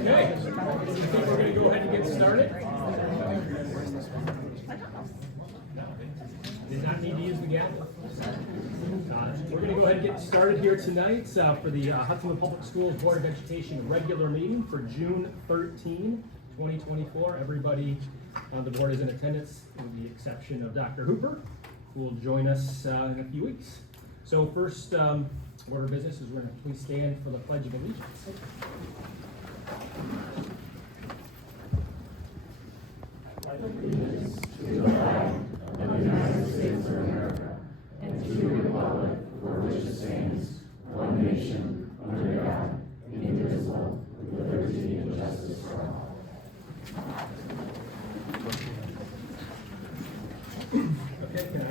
Okay, I think we're going to go ahead and get started. Did not need to use the gavel. We're going to go ahead and get started here tonight for the Hudsonville Public Schools Board of Education regular meeting for June 13, 2024. Everybody on the board is in attendance, with the exception of Dr. Hooper, who will join us in a few weeks. So first order of business is we're going to please stand for the Pledge of Allegiance. Allegiance to the flag of the United States of America and to the republic for which it stands, one nation, under God, indivisible, with liberty and justice for all. Okay, can I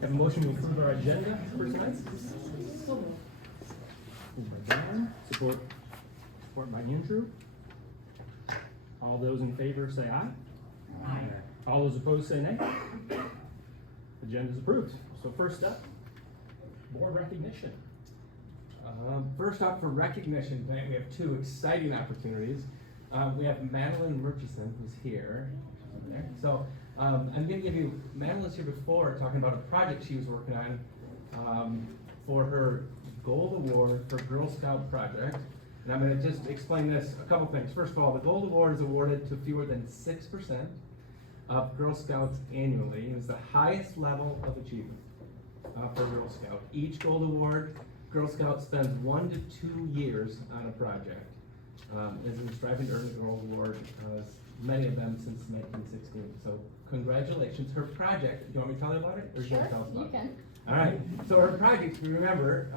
have a motion to approve our agenda for tonight? Moved by John, support by Andrew. All those in favor say aye. Aye. All those opposed say nay. Agenda is approved. So first up, board recognition. First up for recognition tonight, we have two exciting opportunities. We have Madeline Murchison, who's here. So I'm going to give you, Madeline was here before talking about a project she was working on for her Gold Award for Girl Scout project. And I'm going to just explain this, a couple things. First of all, the Gold Award is awarded to fewer than 6% of Girl Scouts annually. It is the highest level of achievement for Girl Scout. Each Gold Award, Girl Scout spends 1 to 2 years on a project. Has been striving to earn the Gold Award, many of them since 1916. So congratulations. Her project, do you want me to tell you about it? Or Sure, you tell us about you can. It? All right, so her project, if you remember,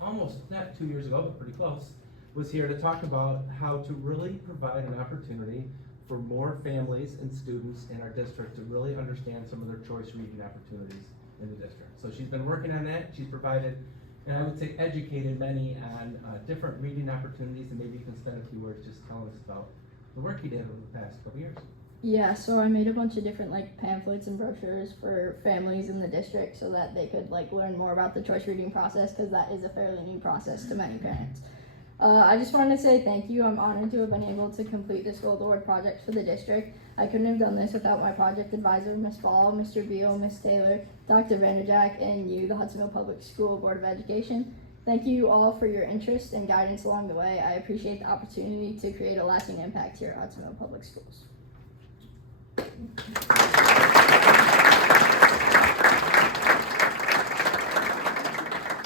almost, not 2 years ago, but pretty close, was here to talk about how to really provide an opportunity for more families and students in our district to really understand some of their choice reading opportunities in the district. So she's been working on that. She's provided, and I would say educated many on different reading opportunities, and maybe you can spend a few words just telling us about the work you did over the past couple years. Yeah, so I made a bunch of different pamphlets and brochures for families in the district so that they could learn more about the choice reading process, because that is a fairly new process to many parents. I just wanted to say thank you. I'm honored to have been able to complete this Gold Award project for the district. I couldn't have done this without my project advisor, Ms. Ball, Mr. Beal, Ms. Taylor, Dr. Vanderjack, and you, the Hudsonville Public School Board of Education. Thank you all for your interest and guidance along the way. I appreciate the opportunity to create a lasting impact here at Hudsonville Public Schools.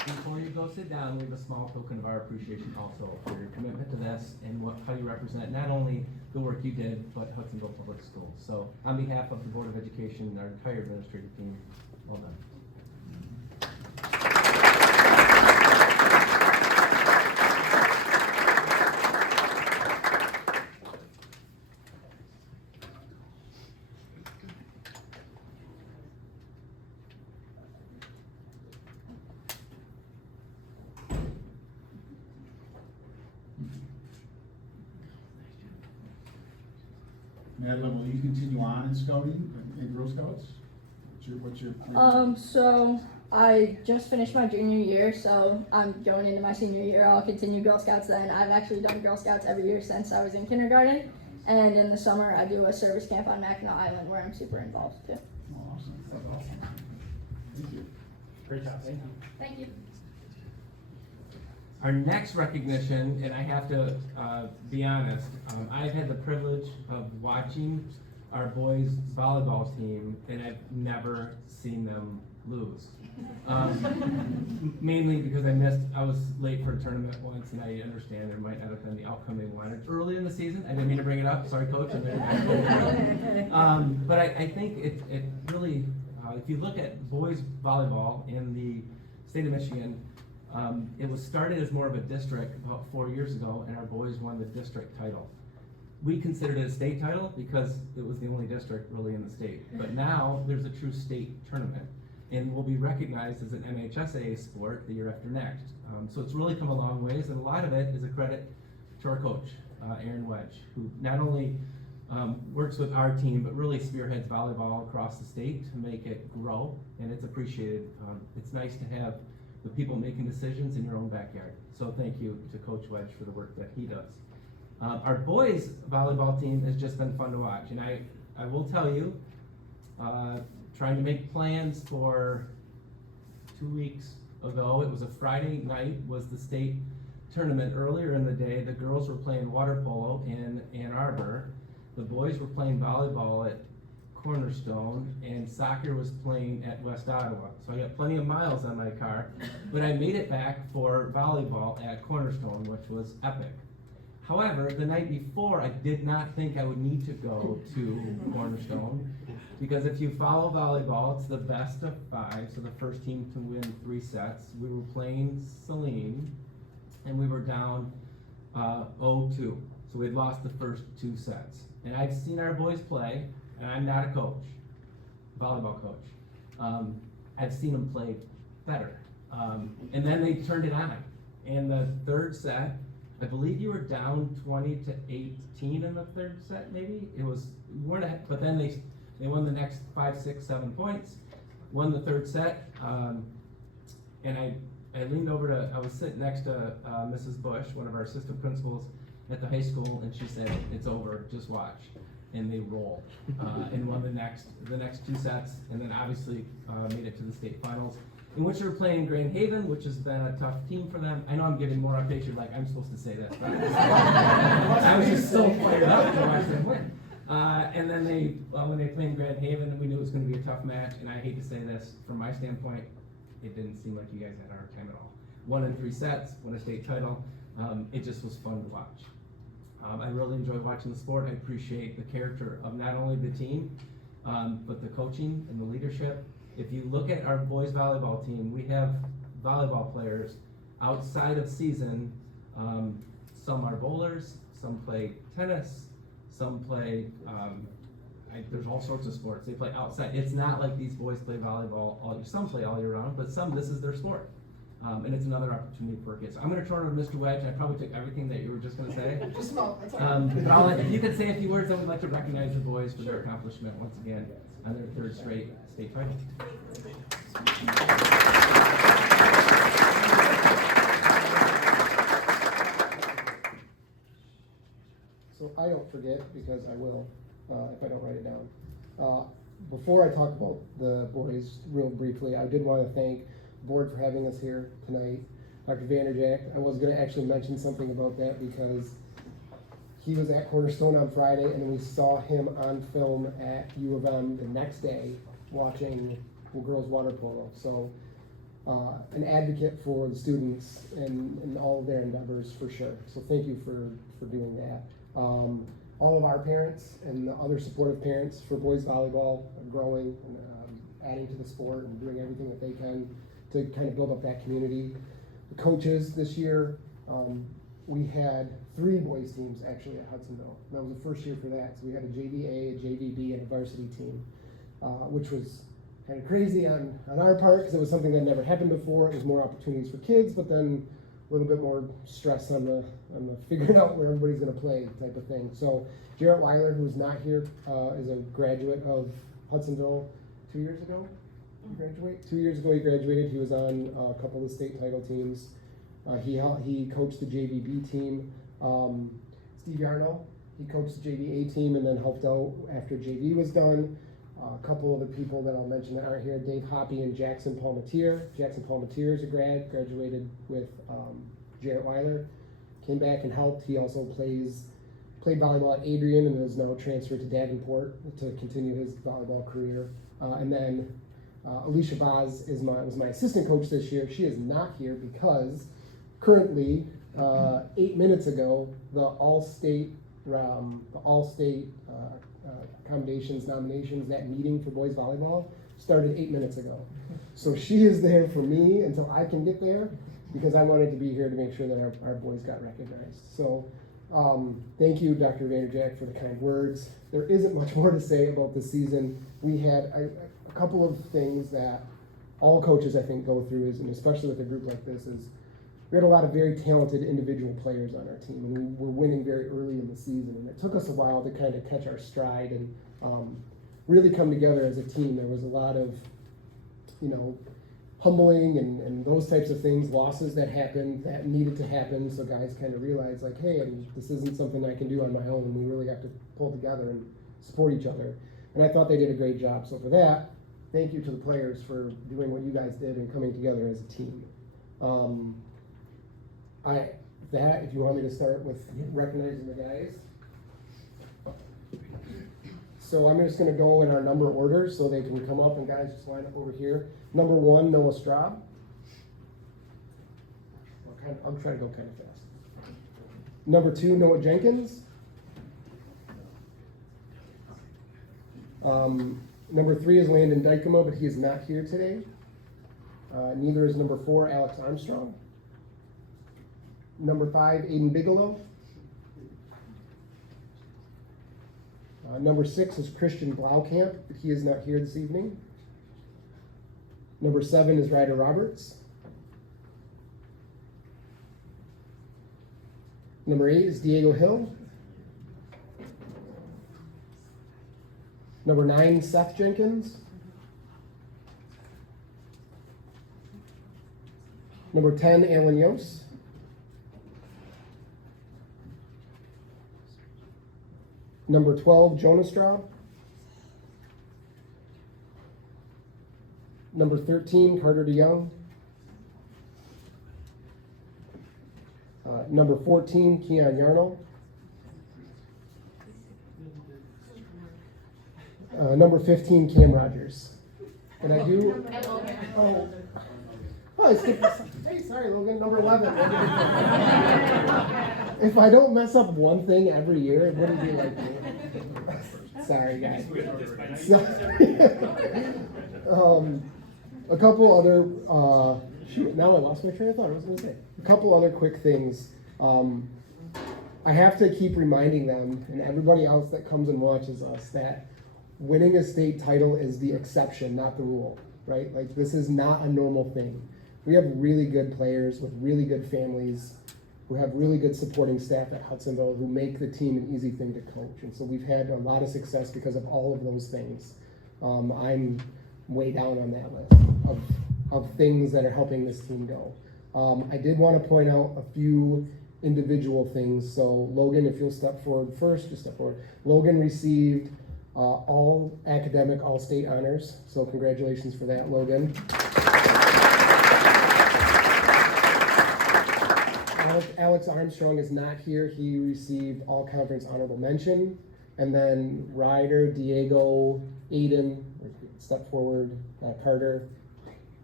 Before you go sit down, we have a small token of our appreciation also for your commitment to this and how you represent not only the work you did, but Hudsonville Public Schools. So on behalf of the Board of Education and our entire administrative team, well done. Madeline, will you continue on in scouting in Girl Scouts? What's your So I just finished my junior year, so I'm going into my senior year. I'll continue Girl Scouts then. I've actually done Girl Scouts every year since I was in kindergarten. And in the summer, I do a service camp on Mackinac Island where I'm super involved too. Awesome. That's awesome. Thank you. Great job, thank you. Thank you. Our next recognition, and I have to be honest, I've had the privilege of watching our boys volleyball team, and I've never seen them lose. Mainly because I was late for a tournament once, and I understand there might not have been the outcome they wanted early in the season. I didn't mean to bring it up, sorry coach. But I think it really, if you look at boys volleyball in the state of Michigan, it was started as more of a district about 4 years ago, and our boys won the district title. We considered it a state title because it was the only district really in the state. But now there's a true state tournament, and will be recognized as an MHSAA sport the year after next. So it's really come a long ways, and a lot of it is a credit to our coach, Aaron Wedge, who not only works with our team, but really spearheads volleyball across the state to make it grow, and it's appreciated. It's nice to have the people making decisions in your own backyard. So thank you to Coach Wedge for the work that he does. Our boys volleyball team has just been fun to watch, and I will tell you, trying to make plans for 2 weeks ago, it was a Friday night, was the state tournament. Earlier in the day, the girls were playing water polo in Ann Arbor, the boys were playing volleyball at Cornerstone, and soccer was playing at West Ottawa. So I got plenty of miles on my car, but I made it back for volleyball at Cornerstone, which was epic. However, the night before, I did not think I would need to go to Cornerstone, because if you follow volleyball, it's the best of 5, so the first team to win 3 sets. We were playing Saline, and we were down 0-2, so we had lost the first 2 sets. And I've seen our boys play, and I'm not a coach, volleyball coach. I've seen them play better. And then they turned it on. In the 3rd set, I believe you were down 20-18 in the 3rd set, maybe? It was, we weren't ahead, but then they won the next 5, 6, 7 points, won the 3rd set, and I leaned over to, I was sitting next to Mrs. Bush, one of our assistant principals at the high school, and she said, "It's over, just watch." And they rolled, and won the next 2 sets, and then obviously made it to the state finals, in which they're playing Grand Haven, which has been a tough team for them. I know I'm giving more updates, you're like, I'm supposed to say this, but I was just so fired up to watch them win. And then when they played Grand Haven, we knew it was going to be a tough match, and I hate to say this, from my standpoint, it didn't seem like you guys had a hard time at all. 1 in 3 sets, won a state title. It just was fun to watch. I really enjoy watching the sport. I appreciate the character of not only the team, but the coaching and the leadership. If you look at our boys volleyball team, we have volleyball players outside of season. Some are bowlers, some play tennis, some play, there's all sorts of sports. They play outside. It's not like these boys play volleyball some play all year round, but some, this is their sport. And it's another opportunity for kids. So I'm going to turn it over to Mr. Wedge. I probably took everything that you were just going to say. Just about, that's all right. But if you could say a few words, I would like to recognize the boys for their accomplishment once again on their 3rd straight state title. So I don't forget, because I will, if I don't write it down. Before I talk about the boys real briefly, I did want to thank the board for having us here tonight. Dr. Vanderjack, I was going to actually mention something about that because he was at Cornerstone on Friday, and then we saw him on film at U of M the next day watching girls water polo. So an advocate for the students and all of their endeavors for sure. So thank you for doing that. All of our parents and the other supportive parents for boys volleyball are growing and adding to the sport and doing everything that they can to kind of build up that community. The coaches this year, we had 3 boys teams actually at Hudsonville. That was the first year for that. So we had a JV-A, a JV-B, and a varsity team, which was kind of crazy on our part because it was something that never happened before. It was more opportunities for kids, but then a little bit more stress on the figuring out where everybody's going to play type of thing. So Jarrett Weiler, who's not here, is a graduate of Hudsonville 2 years ago. Graduate 2 years ago. He graduated. He was on a couple of the state title teams. He coached the JVB team. Steve Yarno, he coached the JVA team and then helped out after JV was done. A couple of the people that I'll mention that aren't here, Dave Hoppy and Jackson Palmatier. Jackson Palmatier is a graduated with Jarrett Weiler. Came back and helped. He also played volleyball at Adrian and is now transferred to Davenport to continue his volleyball career. And then Alicia Vaz was my assistant coach this year. She is not here because currently, 8 minutes ago, the All-State accommodations nominations, that meeting for boys volleyball started 8 minutes ago. So she is there for me until I can get there because I wanted to be here to make sure that our boys got recognized. So thank you, Dr. Vanderjack, for the kind words. There isn't much more to say about the season. We had a couple of things that all coaches, I think, go through, and especially with a group like this, is we had a lot of very talented individual players on our team, and we were winning very early in the season, and it took us a while to kind of catch our stride and really come together as a team. There was a lot of, humbling and those types of things, losses that happened that needed to happen. So guys kind of realized like, hey, this isn't something I can do on my own, and we really have to pull together and support each other. And I thought they did a great job. So for that, thank you to the players for doing what you guys did and coming together as a team. If you want me to start with recognizing the guys. So I'm just going to go in our number order so they can come up, and guys just line up over here. Number 1, Noah Straub. I'll try to go kind of fast. Number 2, Noah Jenkins. Number 3 is Landon Dykema, but he is not here today. Neither is number 4, Alex Armstrong. Number 5, Aiden Bigelow. Number 6 is Christian Blaukamp, but he is not here this evening. Number 7 is Ryder Roberts. Number 8 is Diego Hill. Number 9, Seth Jenkins. Number 10, Alan Yost. Number 12, Jonas Straub. Number 13, Carter DeYoung. Number 14, Keon Yarnell. Number 15, Cam Rogers. And I do. Oh, I skipped this. Hey, sorry, Logan. Number 11. If I don't mess up one thing every year, it wouldn't be like me. Sorry, guys. A couple other. Shoot, now I lost my train of thought. I was going to say a couple other quick things. I have to keep reminding them and everybody else that comes and watches us that winning a state title is the exception, not the rule, right? Like, this is not a normal thing. We have really good players with really good families who have really good supporting staff at Hudsonville who make the team an easy thing to coach. And so we've had a lot of success because of all of those things. I'm way down on that list of things that are helping this team go. I did want to point out a few individual things. So Logan, if you'll step forward first, just step forward. Logan received all academic, all state honors. So congratulations for that, Logan. Alex Armstrong is not here. He received all conference honorable mention. And then Ryder, Diego, Aiden, step forward, Carter,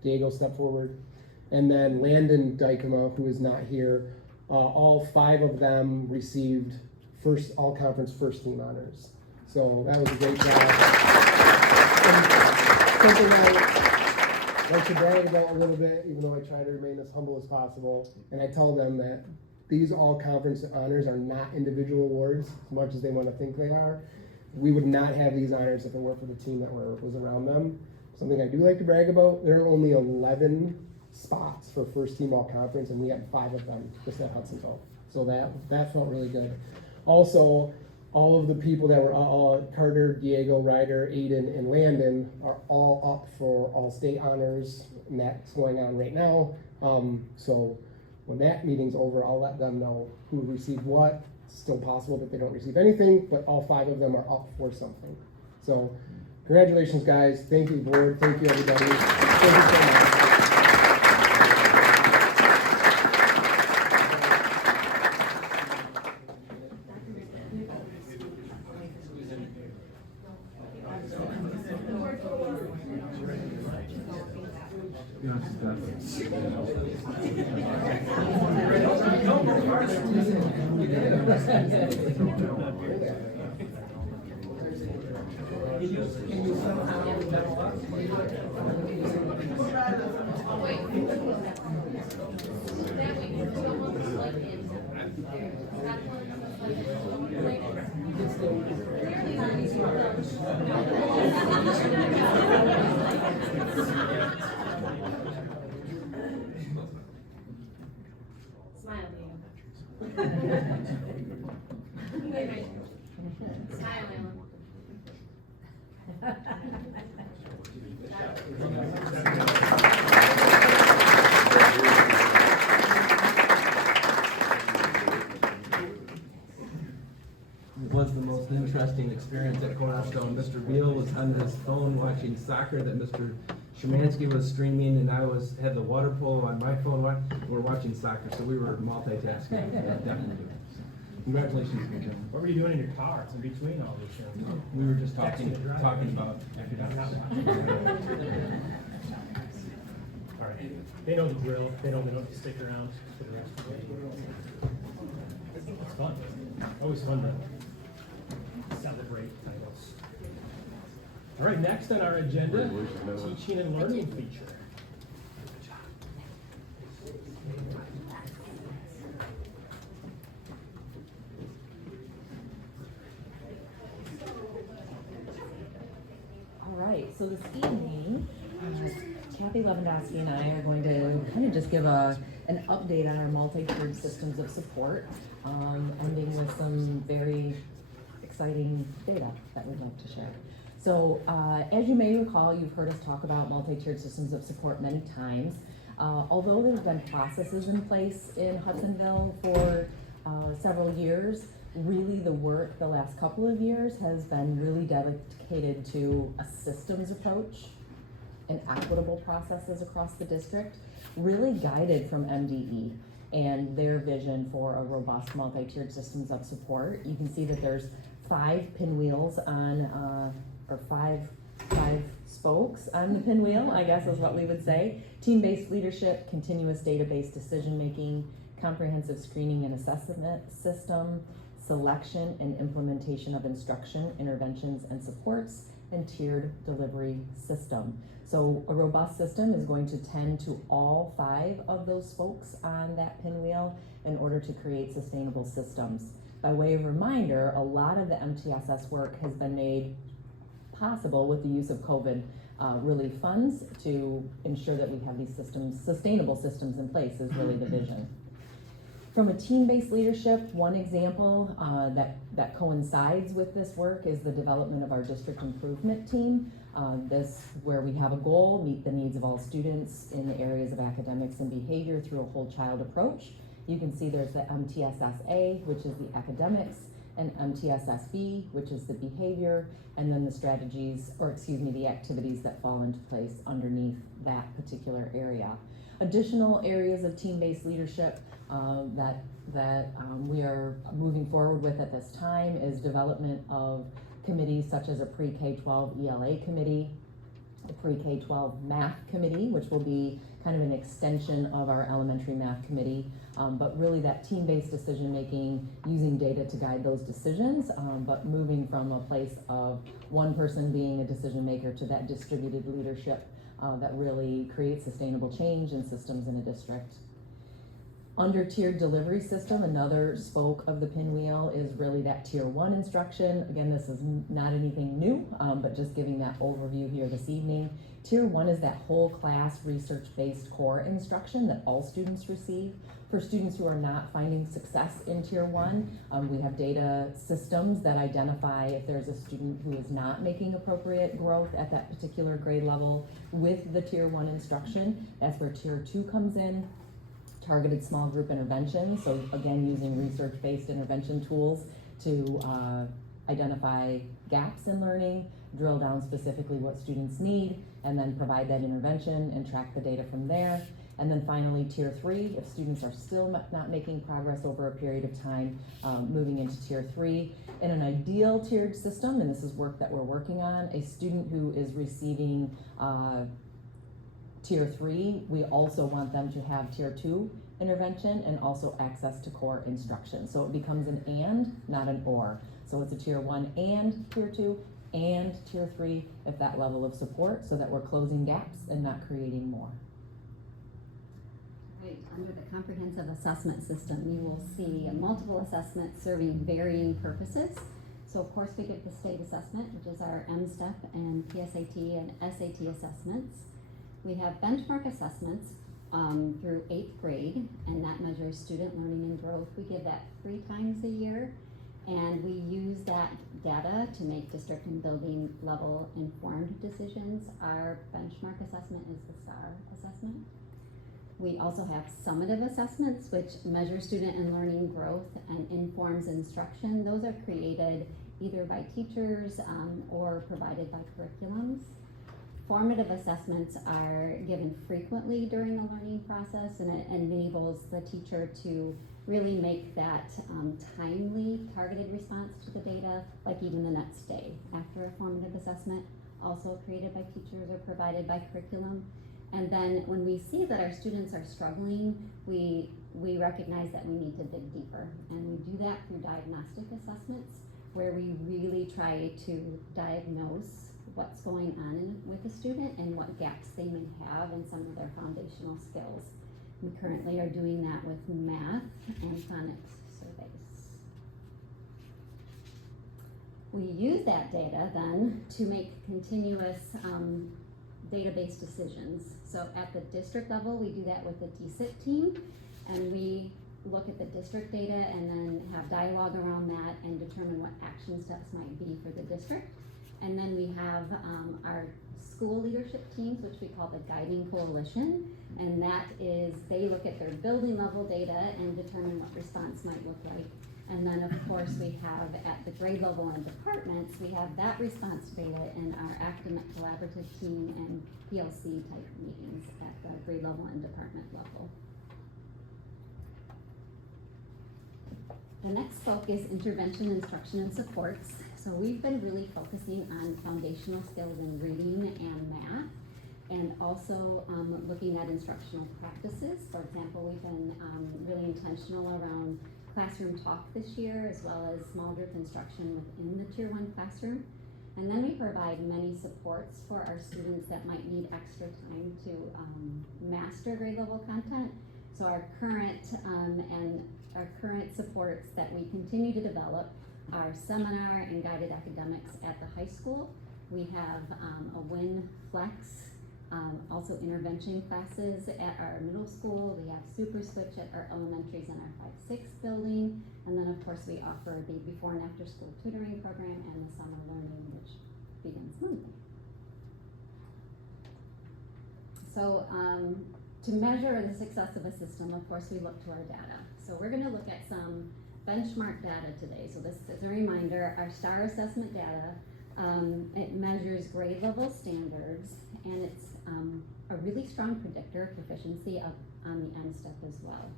Diego, step forward. And then Landon Dykema, who is not here. All 5 of them received all conference first team honors. So that was a great job. And something I like to brag about a little bit, even though I try to remain as humble as possible. And I tell them that these all conference honors are not individual awards, as much as they want to think they are. We would not have these honors if it weren't for the team that was around them. Something I do like to brag about, there are only 11 spots for first team all conference, and we had 5 of them just at Hudsonville. So that felt really good. Also, all of the people that were Carter, Diego, Ryder, Aiden, and Landon are all up for all state honors, and that's going on right now. So when that meeting's over, I'll let them know who received what. It's still possible that they don't receive anything, but all 5 of them are up for something. So congratulations, guys. Thank you, board. Thank you, everybody. Thank you so much. Smile, Diego. Smile, Ellen. was the most interesting experience at Cornerstone. Mr. Beal was on his phone watching soccer that Mr. Szymanski was streaming, and I had the water polo on my phone. We're watching soccer, so we were multitasking. Definitely. Congratulations, Jim. What were you doing in your car? It's in between all these things. We were just Texting to drive. talking about academics. All right, they know the drill. They don't have to stick around for the rest of the day. It's fun. Always fun to celebrate titles. All right, next on our agenda, teaching and learning feature. All right, so this evening, Kathy Lewandowski and I are going to kind of just give an update on our multi-tiered systems of support, ending with some very exciting data that we'd like to share. So as you may recall, you've heard us talk about multi-tiered systems of support many times. Although there's been processes in place in Hudsonville for several years, really the work the last couple of years has been really dedicated to a systems approach and equitable processes across the district, really guided from MDE and their vision for a robust multi-tiered systems of support. You can see that there's 5 pinwheels on, or five spokes on the pinwheel, I guess is what we would say. Team-based leadership, continuous data-based decision-making, comprehensive screening and assessment system, selection and implementation of instruction, interventions, and supports, and tiered delivery system. So a robust system is going to tend to all 5 of those spokes on that pinwheel in order to create sustainable systems. By way of reminder, a lot of the MTSS work has been made possible with the use of COVID relief funds to ensure that we have these systems, sustainable systems in place is really the vision. From a team-based leadership, one example that coincides with this work is the development of our district improvement team. This where we have a goal, meet the needs of all students in the areas of academics and behavior through a whole child approach. You can see there's the MTSSA, which is the academics, and MTSSB, which is the behavior, and then the strategies, or excuse me, the activities that fall into place underneath that particular area. Additional areas of team-based leadership that we are moving forward with at this time is development of committees such as a pre-K-12 ELA committee, a pre-K-12 math committee, which will be kind of an extension of our elementary math committee, but really that team-based decision-making, using data to guide those decisions, but moving from a place of one person being a decision-maker to that distributed leadership that really creates sustainable change and systems in a district. Under tiered delivery system, another spoke of the pinwheel is really that tier 1 instruction. Again, this is not anything new, but just giving that overview here this evening. Tier 1 is that whole class research-based core instruction that all students receive. For students who are not finding success in tier 1, we have data systems that identify if there's a student who is not making appropriate growth at that particular grade level with the tier 1 instruction. That's where tier 2 comes in. Targeted small group intervention, so again using research-based intervention tools to identify gaps in learning, drill down specifically what students need, and then provide that intervention and track the data from there. And then finally tier 3, if students are still not making progress over a period of time, moving into tier 3. In an ideal tiered system, and this is work that we're working on, a student who is receiving tier 3, we also want them to have tier 2 intervention and also access to core instruction. So it becomes an and, not an or. So it's a tier 1 and tier 2 and tier 3 at that level of support, so that we're closing gaps and not creating more. Right, under the comprehensive assessment system, you will see multiple assessments serving varying purposes. So of course we give the state assessment, which is our M-STEP and PSAT and SAT assessments. We have benchmark assessments through 8th grade, and that measures student learning and growth. We give that 3 times a year, and we use that data to make district and building level informed decisions. Our benchmark assessment is the STAR assessment. We also have summative assessments, which measure student and learning growth and informs instruction. Those are created either by teachers or provided by curriculums. Formative assessments are given frequently during the learning process, and it enables the teacher to really make that timely, targeted response to the data, like even the next day after a formative assessment, also created by teachers or provided by curriculum. And then when we see that our students are struggling, we recognize that we need to dig deeper. And we do that through diagnostic assessments, where we really try to diagnose what's going on with the student and what gaps they may have in some of their foundational skills. We currently are doing that with math and phonics surveys. We use that data then to make continuous database decisions. So at the district level, we do that with the DSIT team, and we look at the district data and then have dialogue around that and determine what action steps might be for the district. And then we have our school leadership teams, which we call the guiding coalition, and that is, they look at their building level data and determine what response might look like. And then of course we have at the grade level and departments, we have that response data in our academic collaborative team and PLC type meetings at the grade level and department level. The next focus is intervention, instruction, and supports. So we've been really focusing on foundational skills in reading and math, and also looking at instructional practices. For example, we've been really intentional around classroom talk this year, as well as small group instruction within the Tier 1 classroom. And then we provide many supports for our students that might need extra time to master grade level content. So our current supports that we continue to develop are seminar and guided academics at the high school. We have a WIN Flex, also intervention classes at our middle school. We have Super Switch at our elementaries in our 5-6 building. And then of course we offer the before and after school tutoring program and the summer learning, which begins Monday. So to measure the success of a system, of course we look to our data. So we're gonna look at some benchmark data today. So this is a reminder, our STAR assessment data, it measures grade level standards, and it's a really strong predictor of proficiency on the end step as well.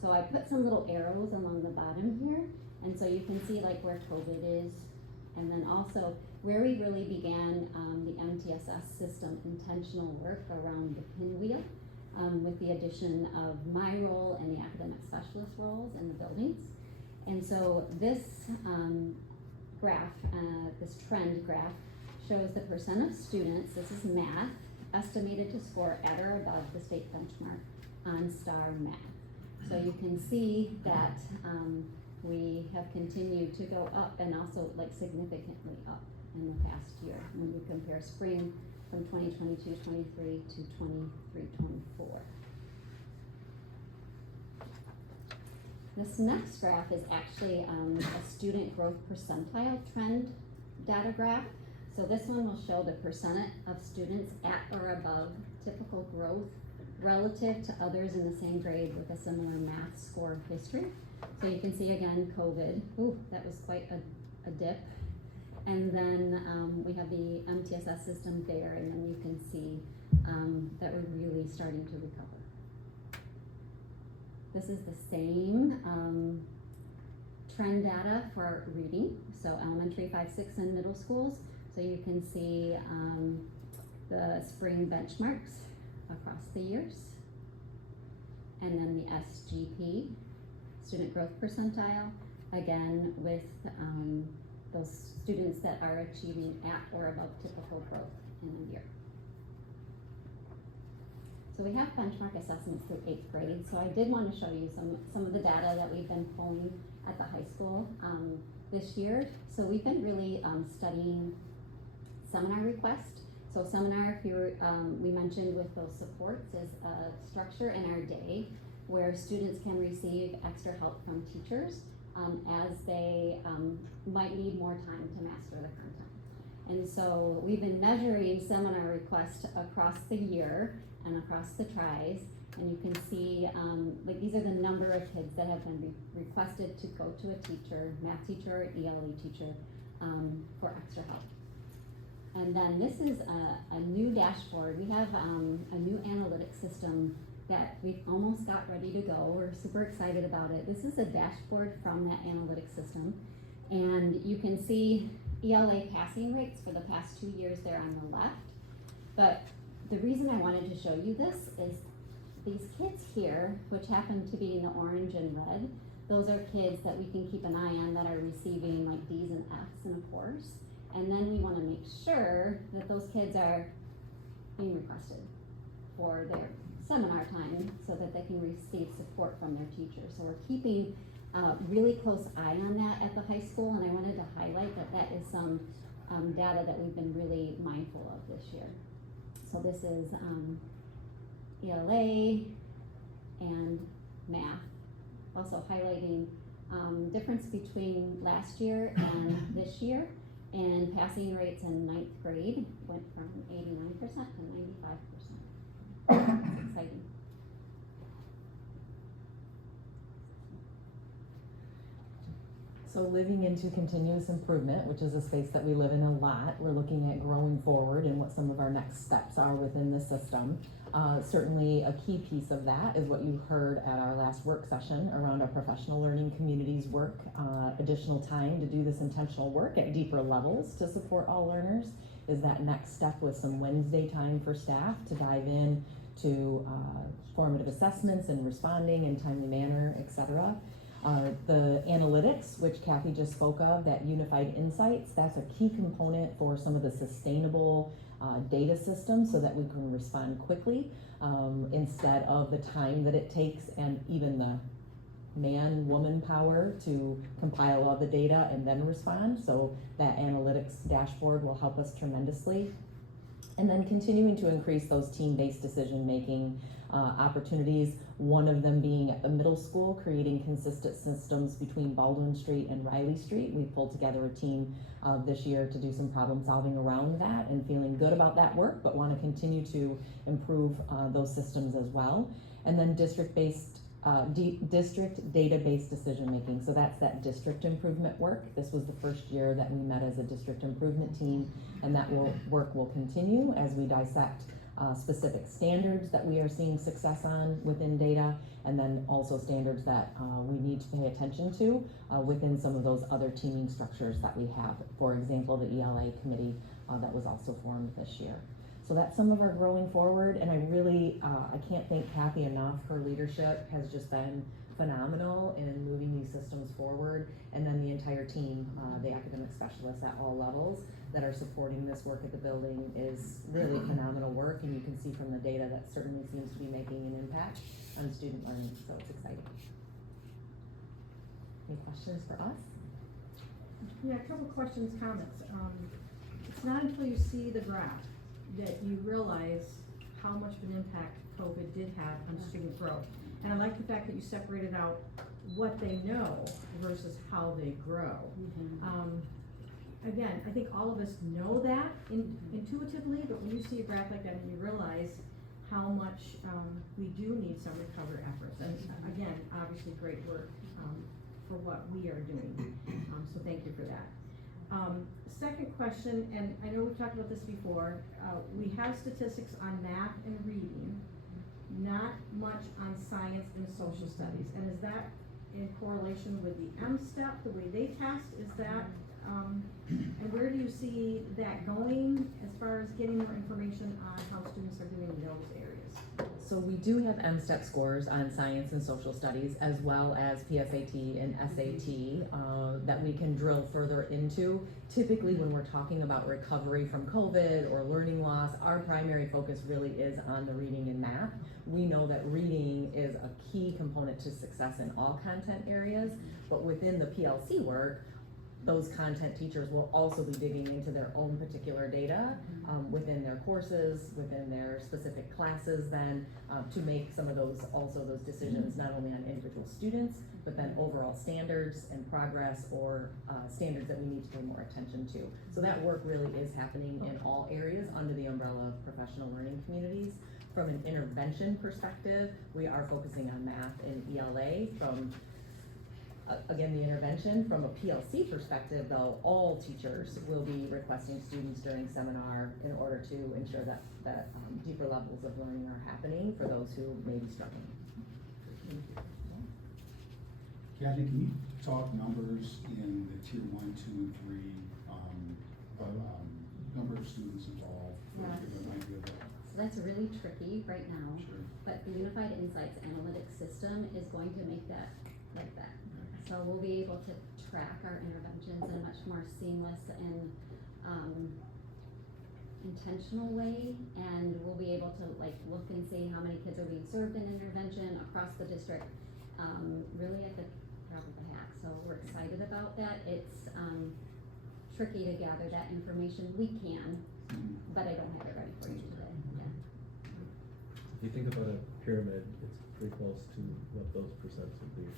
So I put some little arrows along the bottom here, and so you can see like where COVID is, and then also where we really began the MTSS system intentional work around the pinwheel, with the addition of my role and the academic specialist roles in the buildings. And so this graph, this trend graph, shows the percent of students, this is math, estimated to score at or above the state benchmark on STAR math. So you can see that we have continued to go up, and also like significantly up in the past year when you compare spring from 2022-23 to 23-24. This next graph is actually a student growth percentile trend data graph. So this one will show the percent of students at or above typical growth relative to others in the same grade with a similar math score history. So you can see again, COVID, ooh, that was quite a dip. And then we have the MTSS system there, and then you can see that we're really starting to recover. This is the same trend data for reading, so elementary, 5-6, and middle schools. So you can see the spring benchmarks across the years. And then the SGP, student growth percentile, again with those students that are achieving at or above typical growth in a year. So we have benchmark assessments through 8th grade. So I did want to show you some of the data that we've been pulling at the high school this year. So we've been really studying seminar requests. So seminar, here we mentioned with those supports, is a structure in our day where students can receive extra help from teachers as they might need more time to master the content. And so we've been measuring seminar requests across the year and across the tries, And you can see, like these are the number of kids that have been requested to go to a teacher, math teacher or ELE teacher, for extra help. And then this is a new dashboard. We have a new analytics system that we've almost got ready to go. We're super excited about it. This is a dashboard from that analytics system. And you can see ELA passing rates for the past 2 years there on the left. But the reason I wanted to show you this is these kids here, which happen to be in the orange and red, those are kids that we can keep an eye on that are receiving like D's and F's in a course. And then we want to make sure that those kids are being requested for their seminar time so that they can receive support from their teacher. So we're keeping a really close eye on that at the high school, and I wanted to highlight that that is some data that we've been really mindful of this year. So this is ELA and math, also highlighting difference between last year and this year. And passing rates in 9th grade went from 89% to 95%. It's exciting. So living into continuous improvement, which is a space that we live in a lot, we're looking at growing forward and what some of our next steps are within the system. Certainly a key piece of that is what you heard at our last work session around our professional learning communities work, additional time to do this intentional work at deeper levels to support all learners is that next step with some Wednesday time for staff to dive in to formative assessments and responding in timely manner, etc. The analytics, which Kathy just spoke of, that unified insights, that's a key component for some of the sustainable data systems so that we can respond quickly instead of the time that it takes and even the man-woman power to compile all the data and then respond. So that analytics dashboard will help us tremendously. And then continuing to increase those team-based decision-making opportunities, one of them being at the middle school, creating consistent systems between Baldwin Street and Riley Street. We pulled together a team this year to do some problem solving around that and feeling good about that work, but want to continue to improve those systems as well. And then district-based district data-based decision-making. So that's that district improvement work. This was the first year that we met as a district improvement team, and that work will continue as we dissect specific standards that we are seeing success on within data, and then also standards that we need to pay attention to within some of those other teaming structures that we have. For example, the ELA committee that was also formed this year. So that's some of our growing forward, and I really, I can't thank Kathy enough. Her leadership has just been phenomenal in moving these systems forward, and then the entire team, the academic specialists at all levels that are supporting this work at the building is really phenomenal work, and you can see from the data that certainly seems to be making an impact on student learning, so it's exciting. Any questions for us? Yeah, a couple questions, comments. It's not until you see the graph that you realize how much of an impact COVID did have on student growth. And I like the fact that you separated out what they know versus how they grow. Again, I think all of us know that intuitively, but when you see a graph like that and you realize how much we do need some recovery efforts. And again, obviously great work for what we are doing. So thank you for that. Second question, and I know we've talked about this before, we have statistics on math and reading, not much on science and social studies. And is that in correlation with the M-STEP, the way they test? Is that, and where do you see that going as far as getting more information on how students are doing in those areas? So we do have M-STEP scores on science and social studies, as well as PSAT and SAT that we can drill further into. Typically when we're talking about recovery from COVID or learning loss, our primary focus really is on the reading and math. We know that reading is a key component to success in all content areas, but within the PLC work, those content teachers will also be digging into their own particular data within their courses, within their specific classes then to make some of those decisions, not only on individual students, but then overall standards and progress or standards that we need to pay more attention to. So that work really is happening in all areas under the umbrella of professional learning communities. From an intervention perspective, we are focusing on math and ELA from, again, the intervention. From a PLC perspective, though, all teachers will be requesting students during seminar in order to ensure that deeper levels of learning are happening for those who may be struggling. Kathy, can you talk numbers in the tier 1, 2, and 3, number of students involved? Yes. Give them an idea of that. So that's really tricky right now, Sure. but the Unified Insights Analytics System is going to make that like that. So we'll be able to track our interventions in a much more seamless and intentional way, and we'll be able to like look and see how many kids are being served in intervention across the district, really at the drop of a hat. So we're excited about that. It's tricky to gather that information. We can, but I don't have it ready for you today. Yeah. If you think about a pyramid, it's pretty close to what those percents would be.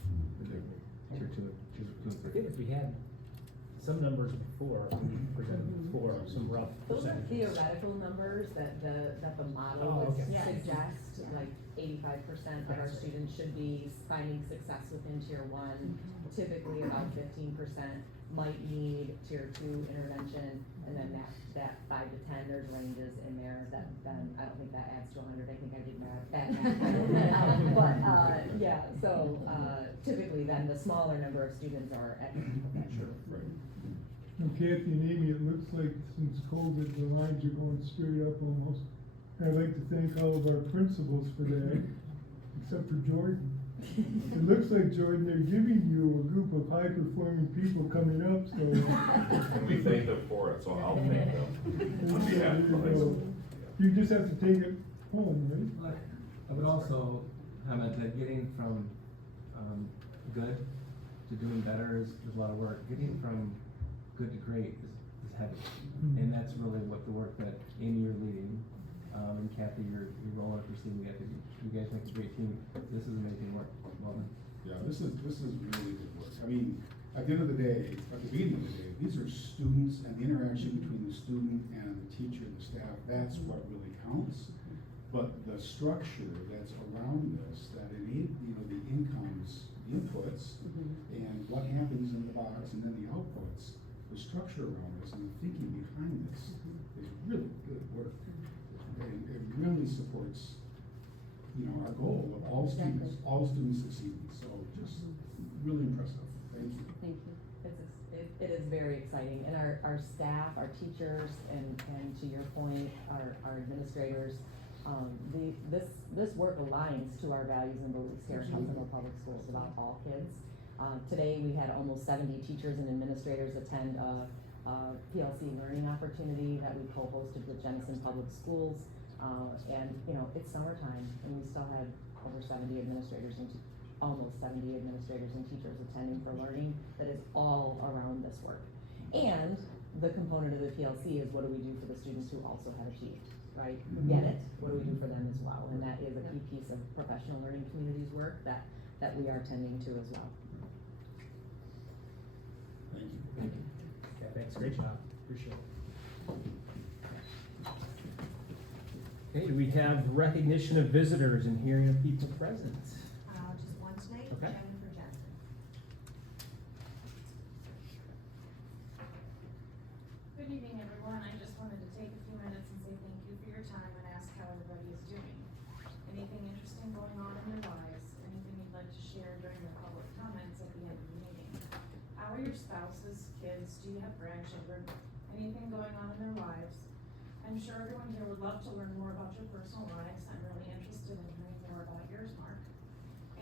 Tier 2 and I think if we had some numbers before, we presented before, some rough Those are percentages. theoretical numbers that the model Oh, would okay. Yes. suggest, like 85% of our Yes. students should be finding success within tier 1. Typically about 15% might need tier 2 intervention, and then that 5 to 10, there's ranges in there that then, I don't think that adds to 100, I think I did bad math. But, yeah, so, typically then the smaller number of students are at 50%. Sure, right. Well, Kathy and Amy, it looks like since COVID, the lines are going straight up almost. I'd like to thank all of our principals for that, except for Jordan. It looks like, Jordan, they're giving you a group of high-performing people coming up, so. And we thank them for it, so I'll thank them on behalf of the high school. You just have to take it home, right? I would also comment that getting from good to doing better is a lot of work. Getting from good to great is heavy. And that's really what the work that Amy, you're leading, and Kathy, you're rolling up your sleeve. You guys make a great team. This is amazing work. Well done. Yeah, this is really good work. I mean, at the end of the day, at the beginning of the day, these are students, and the interaction between the student and the teacher and the staff, that's what really counts. But the structure that's around this, that it, the incomes, the inputs, and what happens in the box, and then the outputs, the structure around this and the thinking behind this is really good work. And it really supports, our goal of all students succeeding. So just really impressive. Thank you. Thank you. It is very exciting, and our staff, our teachers, and to your point, our administrators, this work aligns to our values and beliefs here at Hudsonville Public Schools about all kids. Today we had almost 70 teachers and administrators attend a PLC learning opportunity that we co-hosted with Jenison Public Schools. And it's summertime, and we still had over 70 administrators and almost 70 administrators and teachers attending for learning that is all around this work. And the component of the PLC is what do we do for the students who also have achieved, right? Who get it, what do we do for them as well? And that is a key piece of professional learning communities work that we are tending to as well. Thank you. Thank you. Yeah, thanks, great job, appreciate it. Okay, do we have recognition of visitors and hearing of people present? Just one tonight, Okay. Jennifer Johnson. Good evening, everyone. I just wanted to take a few minutes and say thank you for your time and ask how everybody is doing. Anything interesting going on in their lives? Anything you'd like to share during the public comments at the end of the meeting? How are your spouses, kids? Do you have grandchildren? Anything going on in their lives? I'm sure everyone here would love to learn more about your personal lives. I'm really interested in hearing more about yours, Mark.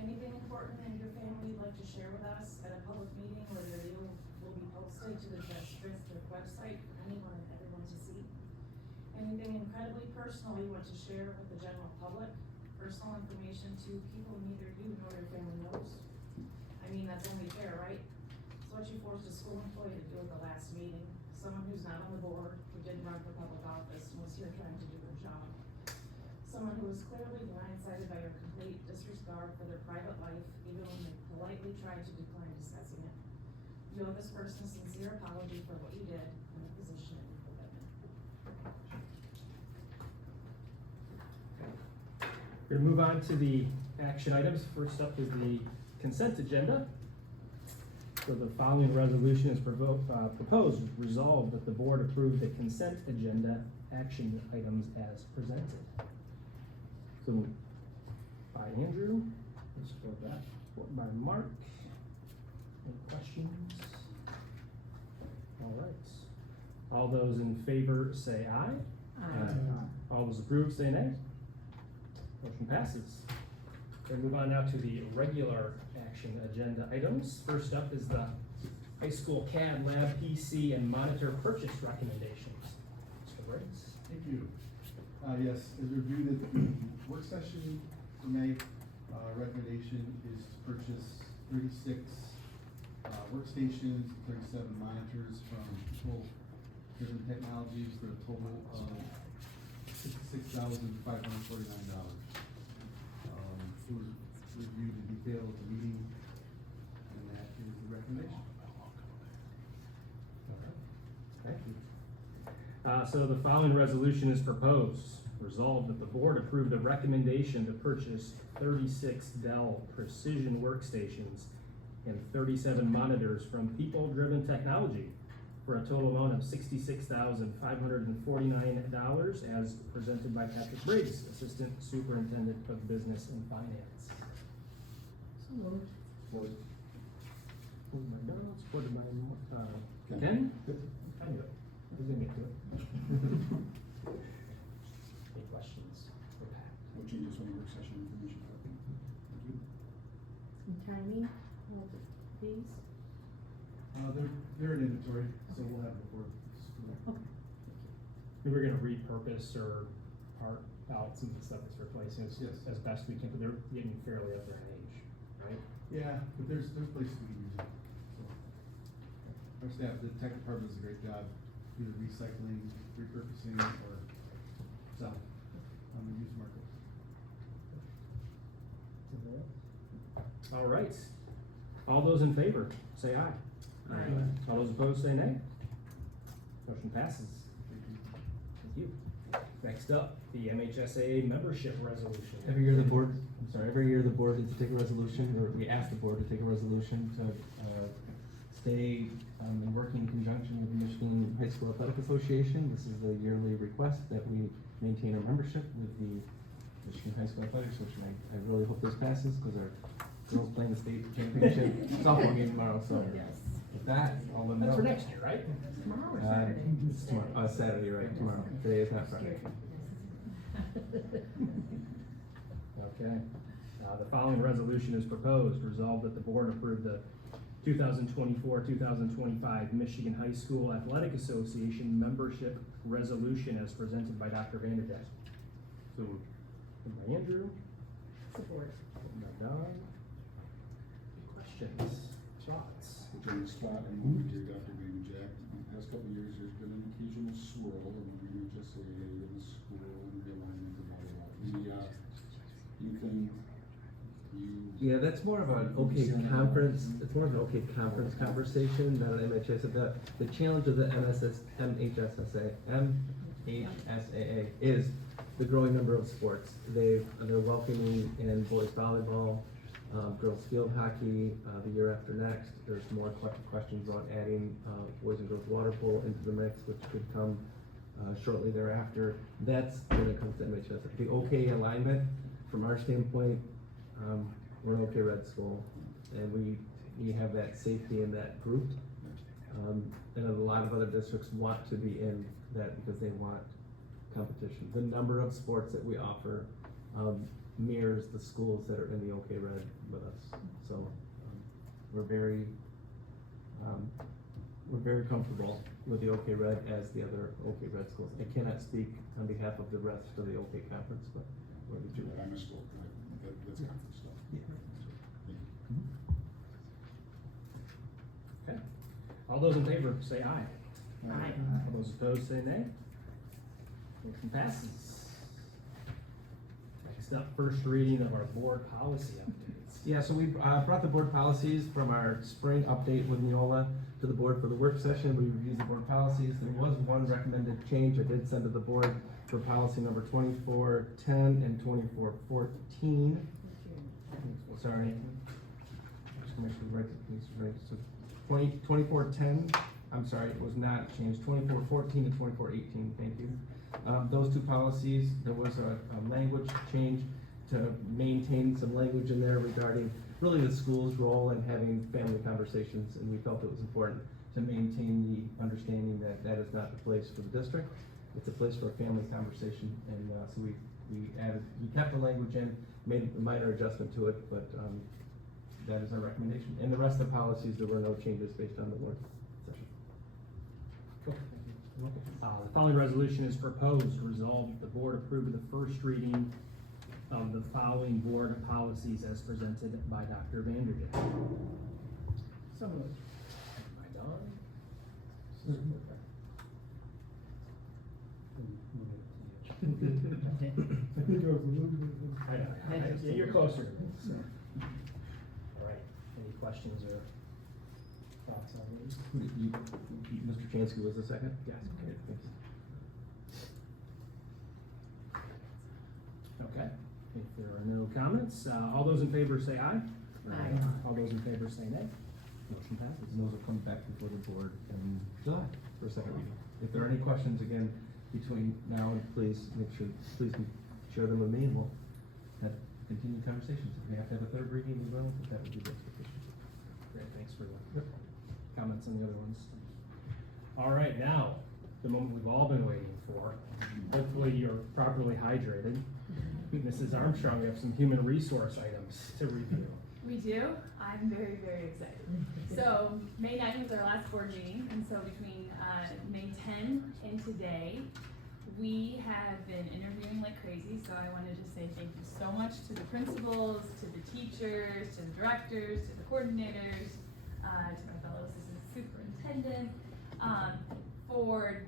Anything important in your family you'd like to share with us at a public meeting where the video will be posted to the district website for anyone and everyone to see? Anything incredibly personal you want to share with the general public? Personal information to people neither you nor your family knows? I mean, that's only fair, right? It's what you forced a school employee to do at the last meeting. Someone who's not on the board, who didn't run for public office, and was here trying to do their job. Someone who was clearly blindsided by your complete disregard for their private life, even when they politely tried to decline discussing it. You owe this person a sincere apology for what you did and the position that you put them in. We're gonna move on to the action items. First up is the consent agenda. So the following resolution is proposed, resolved that the board approve the consent agenda action items as presented. So moved by Andrew, support that, support by Mark. Any questions? All right. All those in favor say aye. All those approved say nay. Motion passes. We move on now to the regular action agenda items. First up is the high school CAD lab PC and monitor purchase recommendations. Mr. Briggs. Thank you. Yes, as reviewed at the work session for May, recommendation is to purchase 36 workstations, 37 monitors from Control Driven Technologies for a total of $66,549. It was reviewed in detail at the meeting, and that is the recommendation. Thank you. So the following resolution is proposed. Resolved that the board approve the recommendation to purchase 36 Dell Precision workstations and 37 monitors from People Driven Technology for a total amount of $66,549 as presented by Patrick Briggs, Assistant Superintendent of Business and Finance. So moved. Moved by Darrell, supported by Ken? I knew it. I was gonna get to it. Any questions for Pat? What changes from the work session information? Thank you. And timing of these? They're in inventory, so we'll have it before school. Okay. We're gonna repurpose or part out some of the stuff that's replacing as, Yes. as best we can, but they're getting fairly up there in age, right? Yeah, but there's places we can use it. So, our staff, the tech department does a great job, either recycling, repurposing, or selling on the used market. All right. All those in favor, say aye. Aye. All those opposed, say nay. Motion passes. Thank you. Next up, the MHSAA membership resolution. Every year the board needs to take a resolution, or we ask the board to take a resolution to, stay, and work in conjunction with the Michigan High School Athletic Association. This is the yearly request that we maintain our membership with the Michigan High School Athletic Association. I really hope this passes, because our girls playing the state championship softball game tomorrow, so. With that, I'll let them know. That's for next year, right? Tomorrow or Saturday? It's tomorrow, Saturday, right, tomorrow. Today is not Friday. Okay. The following resolution is proposed. Resolved that the board approve the 2024-2025 Michigan High School Athletic Association membership resolution as presented by Dr. Vanderdeck. So moved by Andrew. Support. By Don. Any questions, thoughts? During the spot, and moving to Dr. Baby Jack, the past couple of years, there's been an occasional swirl in the UHSA in the school and realignment and blah, blah, blah. Yeah, that's more of an OK conference, it's more of an OK conference conversation, not an MHSA. The challenge of the MHSAA is the growing number of sports. They're welcoming in boys volleyball, girls field hockey, the year after next. There's more questions on adding boys and girls water polo into the mix, which could come shortly thereafter. That's when it comes to MHSA. The OK alignment, from our standpoint, we're an OK Red school, and we have that safety in that group. And a lot of other districts want to be in that because they want competition. The number of sports that we offer mirrors the schools that are in the OK Red with us. So we're very comfortable with the OK Red as the other OK Red schools. I cannot speak on behalf of the rest of the OK Conference, but we're the two. I misspoke, that's conference stuff. Okay. All those in favor, say aye. Aye. All those opposed, say nay. Motion passes. Next up, first reading of our board policy updates. Yeah, so we brought the board policies from our spring update with Neola to the board for the work session. We reviewed the board policies. There was one recommended change I did send to the board for policy number 2410 and 2414. Sorry. So 2410, I'm sorry, it was not changed. 2414 and 2418, thank you. Those two policies, there was a language change to maintain some language in there regarding really the school's role in having family conversations, and we felt it was important to maintain the understanding that that is not the place for the district. It's a place for a family conversation, and so we kept the language in, made a minor adjustment to it, but that is our recommendation. And the rest of the policies, there were no changes based on the work session. Cool. The following resolution is proposed. Resolved, the board approved the first reading of the following board policies as presented by Dr. Vandergit. So moved. By Don. I think I was a little bit. I know, yeah, you're closer to me, so. All right, any questions or thoughts on these? Mr. Chansky was the second? Yes. Okay, thanks. Okay, if there are no comments, all those in favor say aye. Aye. All those in favor say nay. Motion passes. And those will come back before the board in July for a second reading. If there are any questions, again, between now and please please share them with me, and we'll have continued conversations. If we have to have a third reading as well, that would be the expectation. Great, thanks for the comments on the other ones. All right, now, the moment we've all been waiting for. Hopefully you're properly hydrated. Mrs. Armstrong, we have some human resource items to review. We do. I'm very, very excited. So May 9th was our last board meeting, and so between May 10 and today, we have been interviewing like crazy. So I wanted to say thank you so much to the principals, to the teachers, to the directors, to the coordinators, to my fellow assistant superintendent, for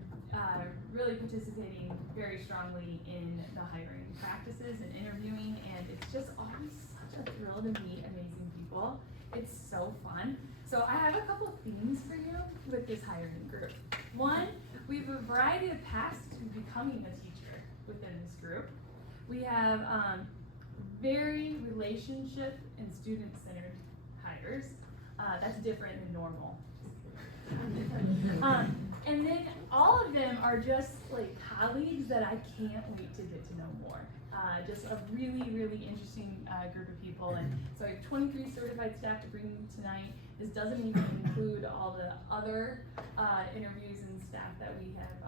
really participating very strongly in the hiring practices and interviewing, and it's just always such a thrill to meet amazing people. It's so fun. So I have a couple of themes for you with this hiring group. One, we have a variety of paths to becoming a teacher within this group. We have very relationship and student-centered hires. That's different than normal. And then all of them are just like colleagues that I can't wait to get to know more. Just a really, really interesting group of people. And so I have 23 certified staff to bring you tonight. This doesn't even include all the other interviews and staff that we have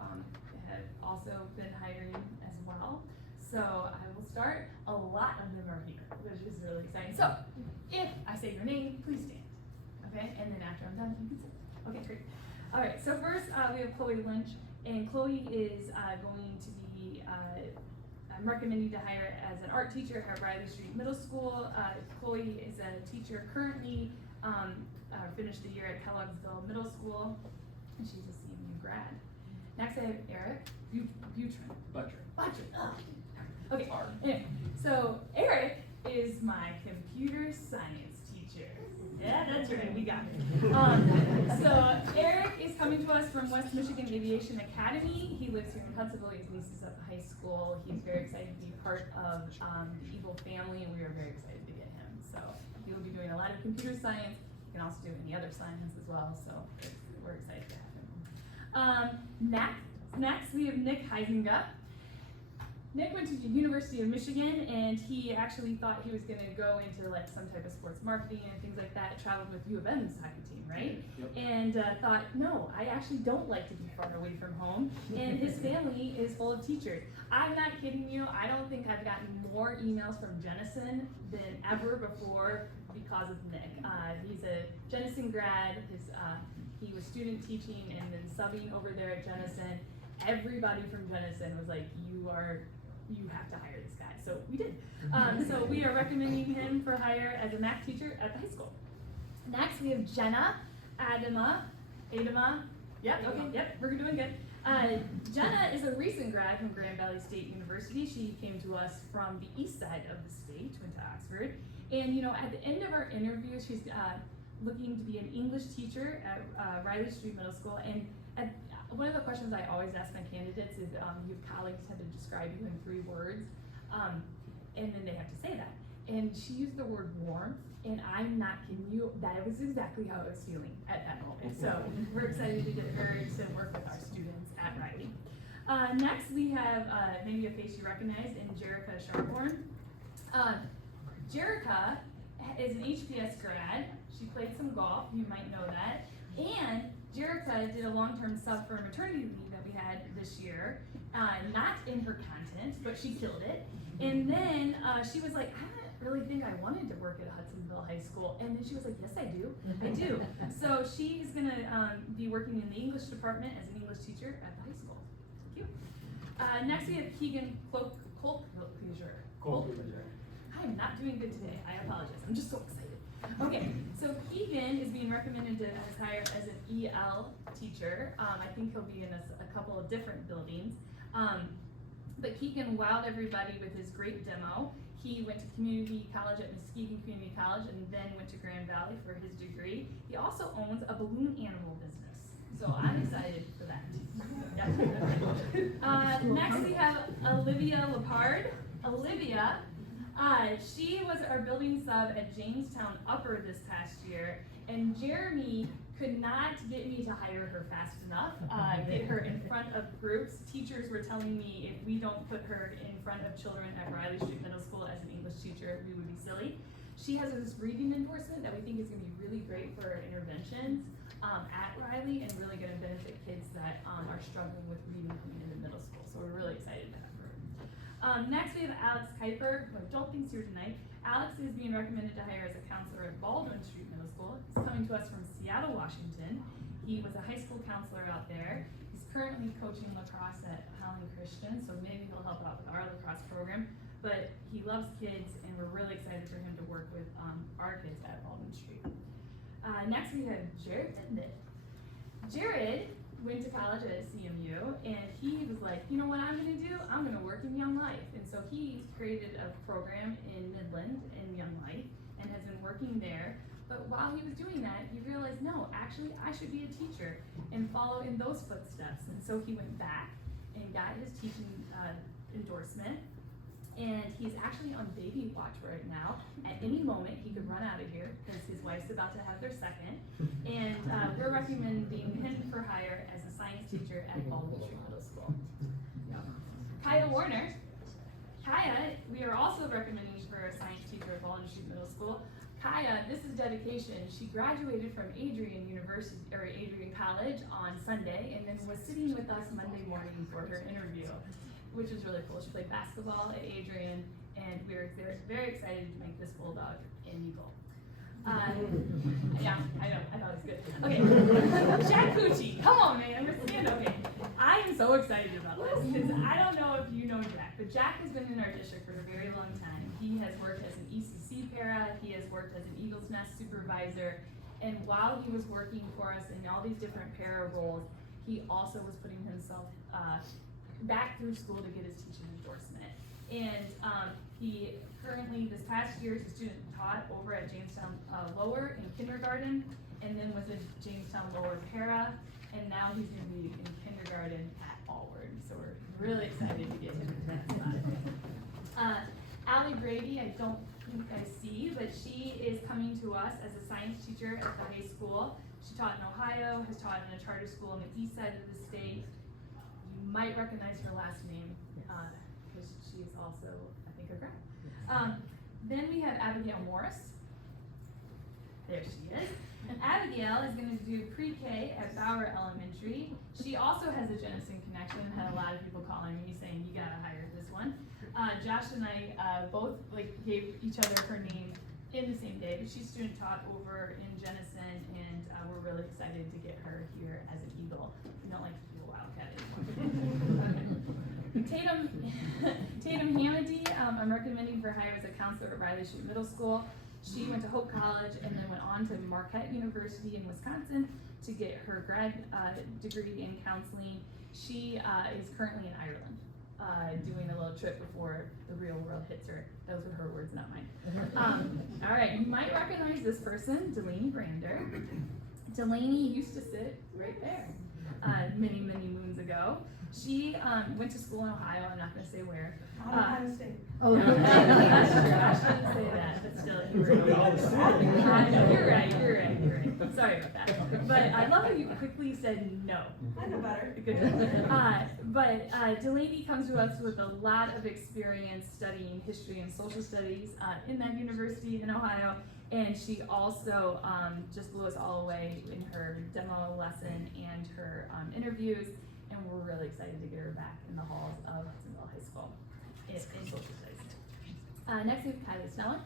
also been hiring as well. So I will start. A lot of them are here, which is really exciting. So if I say your name, please stand. Okay, and then after I'm done, you can sit. Okay, great. All right, so first we have Chloe Lynch, and Chloe is going to be, I'm recommending to hire as an art teacher at Riley Street Middle School. Chloe is a teacher currently, finished the year at Kellogg'sville Middle School, and she's a CMU grad. Next I have Eric Butrin. Okay, anyway, so Eric is my computer science teacher. Yeah, that's right, we got it. So Eric is coming to us from West Michigan Aviation Academy. He lives here in Hudsonville. He has nieces at the high school. He's very excited to be part of the Eagle family, and we are very excited to get him. So he will be doing a lot of computer science. He can also do any other science as well, so we're excited to have him. Next, we have Nick Heisinga. Nick went to the University of Michigan, and he actually thought he was going to go into like some type of sports marketing and things like that. Traveled with U of M's hockey team, right? Yep. And thought, no, I actually don't like to be far away from home. And his family is full of teachers. I'm not kidding you. I don't think I've gotten more emails from Jenison than ever before because of Nick. He's a Jenison grad. He was student teaching and then subbing over there at Jenison. Everybody from Jenison was like, you have to hire this guy. So we did. So we are recommending him for hire as a math teacher at the high school. Next, we have Jenna Adama. Yep, okay, yep, we're doing good. Jenna is a recent grad from Grand Valley State University. She came to us from the east side of the state, went to Oxford, And at the end of our interview, she's looking to be an English teacher at Riley Street Middle School. And one of the questions I always ask my candidates is, your colleagues have to describe you in 3 words, and then they have to say that. And she used the word warmth, and I'm not kidding you, that was exactly how I was feeling at that moment. So we're excited to get her to work with our students at Riley. Next, we have maybe a face you recognize in Jerica Sharborn. Jerica is an HPS grad. She played some golf, you might know that. And Jerica did a long-term sub for maternity leave that we had this year. Not in her content, but she killed it. And then she was like, I don't really think I wanted to work at Hudsonville High School. And then she was like, yes, I do. I do. So she's gonna be working in the English department as an English teacher at the high school. Cute. Next we have Keegan Colcluser. I am not doing good today. I apologize. I'm just so excited. Okay, so Keegan is being recommended to hire as an EL teacher. I think he'll be in a couple of different buildings. But Keegan wowed everybody with his great demo. He went to community college at Muskegon Community College and then went to Grand Valley for his degree. He also owns a balloon animal business. So I'm excited for that. Next we have Olivia Lepard. Olivia, she was our building sub at Jamestown Upper this past year, and Jeremy could not get me to hire her fast enough, get her in front of groups. Teachers were telling me if we don't put her in front of children at Riley Street Middle School as an English teacher, we would be silly. She has this reading endorsement that we think is going to be really great for interventions at Riley and really going to benefit kids that are struggling with reading coming into middle school. So we're really excited to have her. Next we have Alex Kuiper, who I don't think's here tonight. Alex is being recommended to hire as a counselor at Baldwin Street Middle School. He's coming to us from Seattle, Washington. He was a high school counselor out there. He's currently coaching lacrosse at Howling Christian, so maybe he'll help out with our lacrosse program. But he loves kids, and we're really excited for him to work with our kids at Baldwin Street. Next we have Jared Bendit. Jared went to college at CMU, and he was like, you know what I'm gonna do? I'm gonna work in Young Life. And so he created a program in Midland in Young Life and has been working there. But while he was doing that, he realized, no, actually I should be a teacher and follow in those footsteps. And so he went back and got his teaching endorsement. And he's actually on baby watch right now. At any moment, he could run out of here because his wife's about to have their second. And we're recommending him for hire as a science teacher at Baldwin Street Middle School. Kaya Warner. Kaya, we are also recommending for a science teacher at Baldwin Street Middle School. Kaya, this is dedication. She graduated from Adrian University or Adrian College on Sunday, and then was sitting with us Monday morning for her interview, which was really cool. She played basketball at Adrian, and we were very excited to make this bulldog an eagle. Yeah, I know it's good. Okay, Jack Pucci, come on, man, we're stand okay. I am so excited about this because I don't know if you know Jack, but Jack has been in our district for a very long time. He has worked as an ECC para, he has worked as an Eagles Nest supervisor, and while he was working for us in all these different para roles, he also was putting himself back through school to get his teaching endorsement. And he currently, this past year, is a student taught over at Jamestown Lower in kindergarten, and then was in Jamestown Lower para, and now he's going to be in kindergarten at Allward. So we're really excited to get him in that spot. Allie Brady, I don't think I see, but she is coming to us as a science teacher at the high school. She taught in Ohio, has taught in a charter school on the east side of the state. You might recognize her last name because she's also, I think, a grad. Then we have Abigail Morris. There she is. And Abigail is going to do pre-K at Bauer Elementary. She also has a Jenison connection. Had a lot of people calling me saying, you gotta hire this one. Josh and I both gave each other her name in the same day, but she's student taught over in Jenison, and we're really excited to get her here as an Eagle. We don't like to be a Wildcat anymore. Tatum Hamady, I'm recommending for hire as a counselor at Riley Street Middle School. She went to Hope College and then went on to Marquette University in Wisconsin to get her grad degree in counseling. She is currently in Ireland. doing a little trip before the real world hits her. Those were her words, not mine. All right, you might recognize this person, Delaney Brander. Delaney used to sit right there many, many moons ago. She went to school in Ohio. I'm not going to say where. Ohio State. Oh, I shouldn't say that, but still, you were You're right. Sorry about that. But I love how you quickly said no. I know better. Good. But Delaney comes to us with a lot of experience studying history and social studies in that university in Ohio. And she also just blew us all away in her demo lesson and her interviews. And we're really excited to get her back in the halls of Hudsonville High School in social studies. Next we have Kylie Sneller.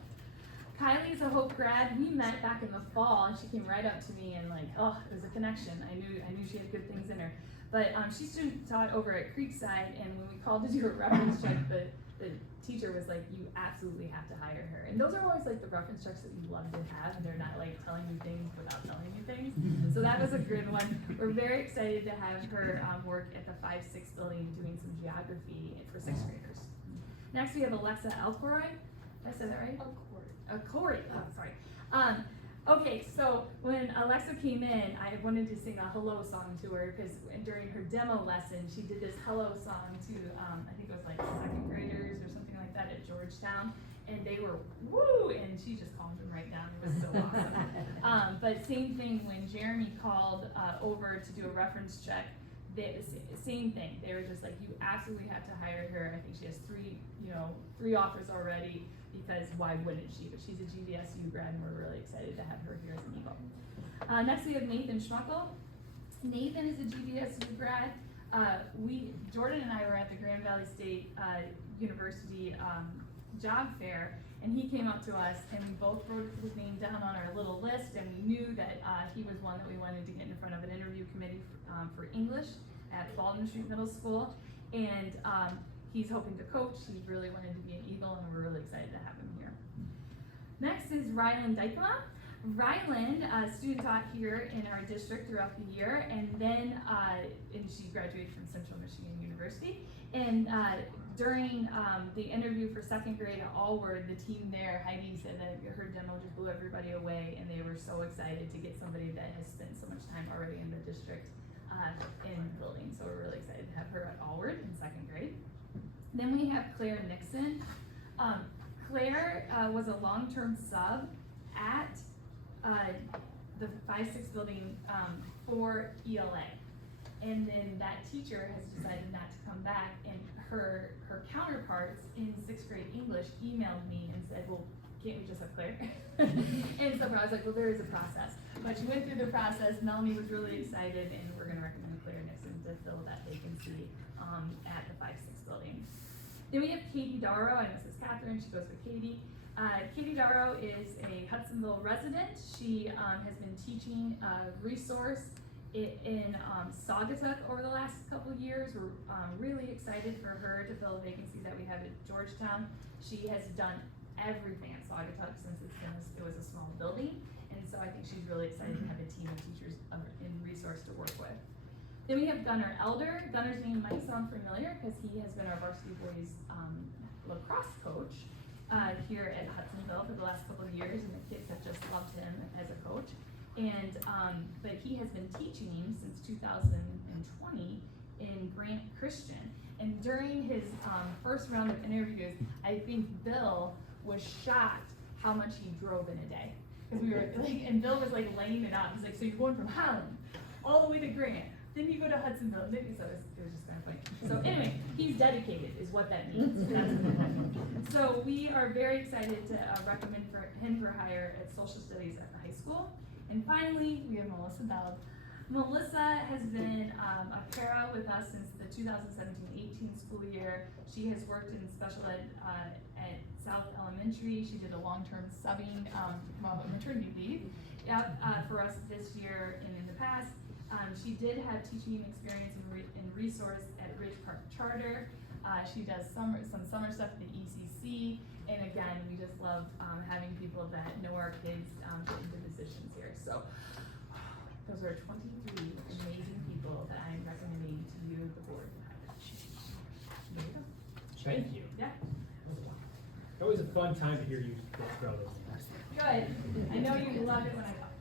Kylie is a Hope grad. We met back in the fall, and she came right up to me and like, oh, it was a connection. I knew she had good things in her. But she student taught over at Creekside, and when we called to do a reference check, the teacher was like, you absolutely have to hire her. And those are always like the reference checks that you love to have, and they're not like telling you things without telling you things. So that was a good one. We're very excited to have her work at the 5-6 building doing some geography for 6th graders. Next we have Alexa Alcoroy. Did I say that right? Corey. Oh, sorry. Okay, so when Alexa came in, I wanted to sing a hello song to her because during her demo lesson, she did this hello song to, I think it was like 2nd graders or something like that at Georgetown, and they were woo, and she just calmed them right down. It was so awesome. But same thing when Jeremy called over to do a reference check. Same thing. They were just like, you absolutely have to hire her. I think she has 3 offers already. Because why wouldn't she? But she's a GVSU grad, and we're really excited to have her here as an Eagle. Next we have Nathan Schmuckel. Nathan is a GVSU grad. Jordan and I were at the Grand Valley State University job fair, and he came up to us, and we both wrote his name down on our little list, and we knew that he was one that we wanted to get in front of an interview committee for English at Baldwin Street Middle School. And he's hoping to coach. He really wanted to be an Eagle, and we're really excited to have him here. Next is Ryland Dykema. Ryland, student taught here in our district throughout the year, and then and she graduated from Central Michigan University. And during the interview for 2nd grade at Allward, the team there, Heidi said that her demo just blew everybody away, and they were so excited to get somebody that has spent so much time already in the district in building. So we're really excited to have her at Allward in 2nd grade. Then we have Claire Nixon. Claire was a long-term sub at the 5-6 building for ELA. And then that teacher has decided not to come back, and her counterparts in 6th grade English emailed me and said, well, can't we just have Claire? And so I was like, well, there is a process. But she went through the process. Melanie was really excited, and we're going to recommend Claire Nixon to fill that vacancy at the 5-6 building. Then we have Katie Darrow. I know this is Catherine. She goes with Katie. Katie Darrow is a Hudsonville resident. She has been teaching resource in Saugatuck over the last couple of years. We're really excited for her to fill a vacancy that we have at Georgetown. She has done everything at Saugatuck since it was a small building, and so I think she's really excited to have a team of teachers in resource to work with. Then we have Gunnar Elder. Gunnar's name might sound familiar because he has been our varsity boys lacrosse coach here at Hudsonville for the last couple of years, and the kids have just loved him as a coach. And but he has been teaching since 2020 in Grant Christian. And during his first round of interviews, I think Bill was shocked how much he drove in a day. Because we were like, and Bill was like laying it out. He's like, so you're going from Holland all the way to Grant, then you go to Hudsonville. So it was just kind of funny. So anyway, he's dedicated is what that means. That's what that means. So we are very excited to recommend him for hire at social studies at the high school. And finally, we have Melissa Bell. Melissa has been a para with us since the 2017-18 school year. She has worked in special ed at South Elementary. She did a long-term subbing, maternity leave for us this year and in the past. She did have teaching experience in resource at Ridge Park Charter. She does some summer stuff at the ECC. And again, we just love having people that know our kids get into positions here. So those are 23 amazing people that I'm recommending to you, the board. There you go. Thank you. Yeah. Always a fun time to hear you throw those. Good. I know you love it when I talk.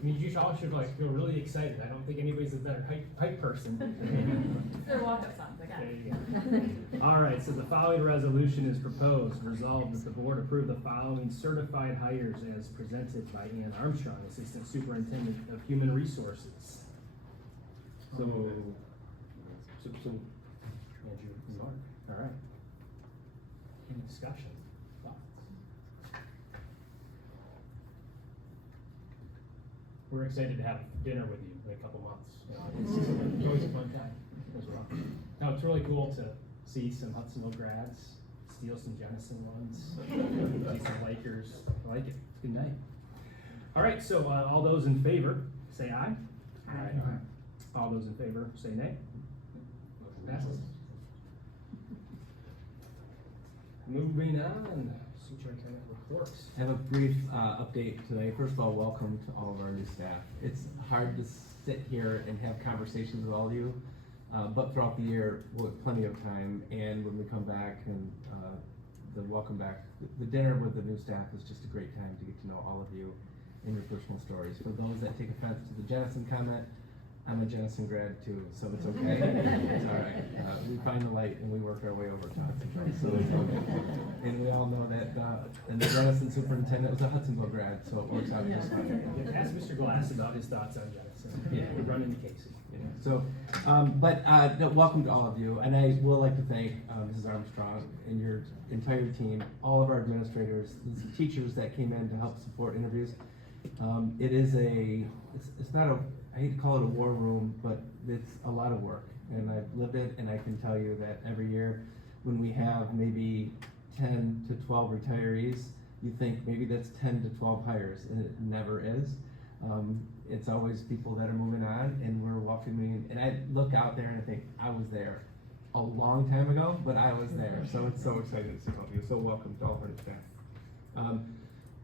I mean, you all should like feel really excited. I don't think anybody's a better hype person. They're walk-up songs, I got There it. you go. All right, so the following resolution is proposed. Resolved that the board approve the following certified hires as presented by Ann Armstrong, Assistant Superintendent of Human Resources. So, Andrew and Mark. All right. Any discussion? Thoughts? We're excited to have dinner with you in a couple months. You know, it's always a fun time as well. Now, it's really cool to see some Hudsonville grads, steal some Jenison ones, see some Lakers. I like it. It's a good night. All right, so all those in favor, say aye. Aye. All those in favor, say nay. Motion passes. Moving on, superintendent reports. I have a brief update today. First of all, welcome to all of our new staff. It's hard to sit here and have conversations with all of you, but throughout the year, we'll have plenty of time. And when we come back and the welcome back, the dinner with the new staff is just a great time to get to know all of you and your personal stories. For those that take offense to the Jenison comment, I'm a Jenison grad too, so it's okay. It's all right. We find the light and we work our way over to Hudsonville, so it's okay. And we all know that and the Jenison superintendent was a Hudsonville grad, so it works out just fine. Yeah, ask Mr. Glass about his thoughts on Jenison. Yeah. We run into Casey. Yeah. So, no, welcome to all of you, and I will like to thank Mrs. Armstrong and your entire team, all of our administrators, the teachers that came in to help support interviews. It's not a, I hate to call it a war room, but it's a lot of work, and I've lived it, and I can tell you that every year when we have maybe 10 to 12 retirees, you think maybe that's 10 to 12 hires, and it never is. It's always people that are moving on, and we're welcoming, and I look out there and I think, I was there a long time ago, but I was there, so it's so exciting to see all of you, so welcome to all of our staff.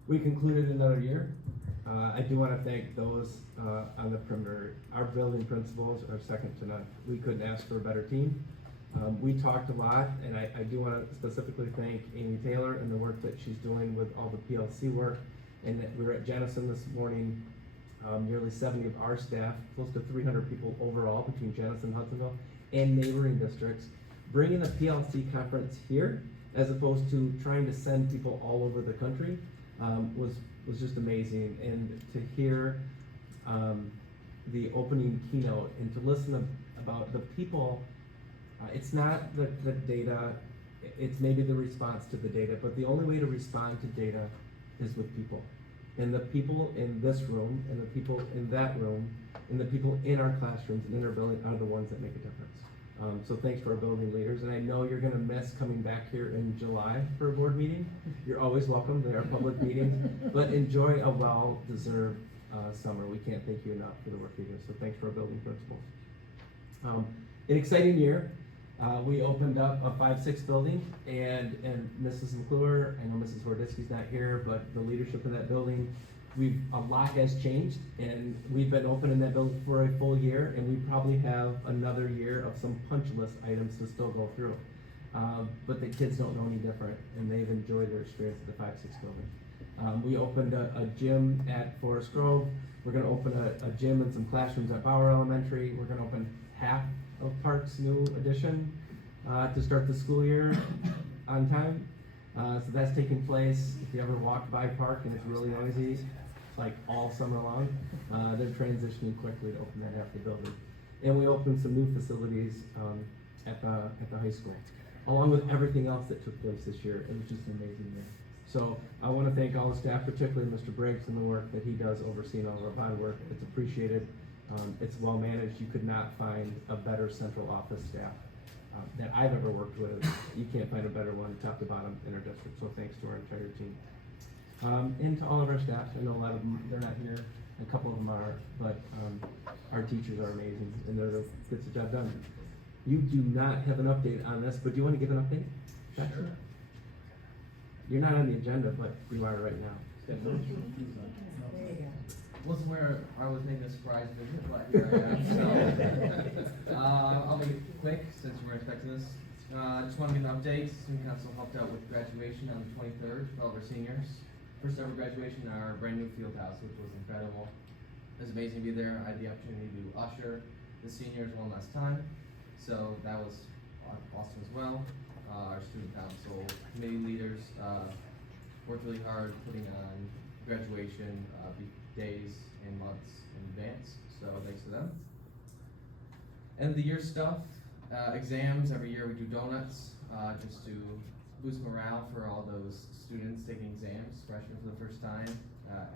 We concluded another year. I do want to thank those on the perimeter. Our building principals are second to none. We couldn't ask for a better team. We talked a lot, and I do want to specifically thank Amy Taylor and the work that she's doing with all the PLC work. And we were at Jenison this morning, nearly 70 of our staff, close to 300 people overall between Jenison, Hudsonville, and neighboring districts, bringing a PLC conference here as opposed to trying to send people all over the country was just amazing. And to hear the opening keynote and to listen about the people, it's not the data, it's maybe the response to the data, but the only way to respond to data is with people. And the people in this room, and the people in that room, and the people in our classrooms and in our building are the ones that make a difference. So thanks to our building leaders, and I know you're gonna miss coming back here in July for a board meeting. You're always welcome, they are public meetings, but enjoy a well-deserved summer. We can't thank you enough for the work you do, so thanks to our building principals. An exciting year. We opened up a 5-6 building, and Mrs. McClure, I know Mrs. Warditsky's not here, but the leadership in that building, a lot has changed, and we've been open in that building for a full year, and we probably have another year of some punch list items to still go through. But the kids don't know any different, and they've enjoyed their experience at the 5-6 building. We opened a gym at Forest Grove. We're gonna open a gym and some classrooms at Bauer Elementary. We're gonna open half of Park's new addition to start the school year on time. So that's taking place. If you ever walk by Park and it's really noisy, like all summer long, they're transitioning quickly to open that half the building. And we opened some new facilities at the high school, along with everything else that took place this year. It was just an amazing year. So I want to thank all the staff, particularly Mr. Briggs and the work that he does overseeing all of our bond work. It's appreciated. It's well managed. You could not find a better central office staff that I've ever worked with. You can't find a better one, top to bottom, in our district. So thanks to our entire team. And to all of our staff. I know a lot of them, they're not here. A couple of them are, but our teachers are amazing, and they're the gets the job done. You do not have an update on this, but do you want to give an update? Sure. You're not on the agenda, but you are right now. wasn't where I was making a surprise visit, but here I am. So, I'll make it quick since you weren't expecting this. I just want to give an update. Student Council helped out with graduation on the 23rd for all of our seniors. First ever graduation in our brand new field house, which was incredible. It was amazing to be there. I had the opportunity to usher the seniors one last time, so that was awesome as well. Our student council committee leaders worked really hard putting on graduation days and months in advance, so thanks to them. End of the year stuff, exams. Every year we do donuts just to boost morale for all those students taking exams, freshmen for the first time,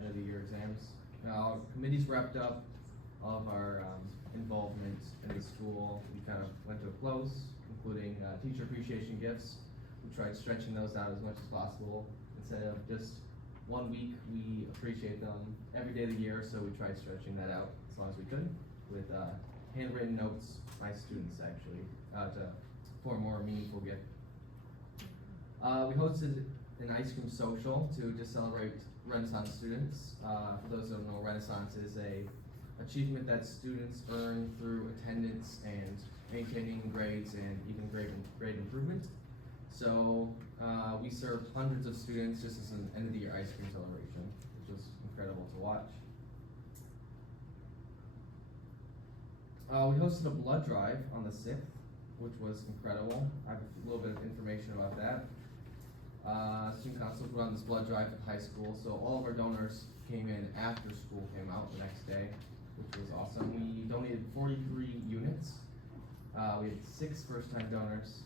end of the year exams. Now, committees wrapped up all of our involvement in the school. We kind of went to a close, including teacher appreciation gifts. We tried stretching those out as much as possible. Instead of just 1 week, we appreciate them every day of the year, so we tried stretching that out as long as we could with handwritten notes by students, actually, to form a more meaningful gift. We hosted an ice cream social to just celebrate Renaissance students. For those who don't know, Renaissance is a achievement that students earn through attendance and maintaining grades and even grade improvement. So we served hundreds of students just as an end of the year ice cream celebration, which was incredible to watch. We hosted a blood drive on the 6th, which was incredible. I have a little bit of information about that. Student Council put on this blood drive at high school, so all of our donors came in after school came out the next day, which was awesome. We donated 43 units. We had 6 first-time donors.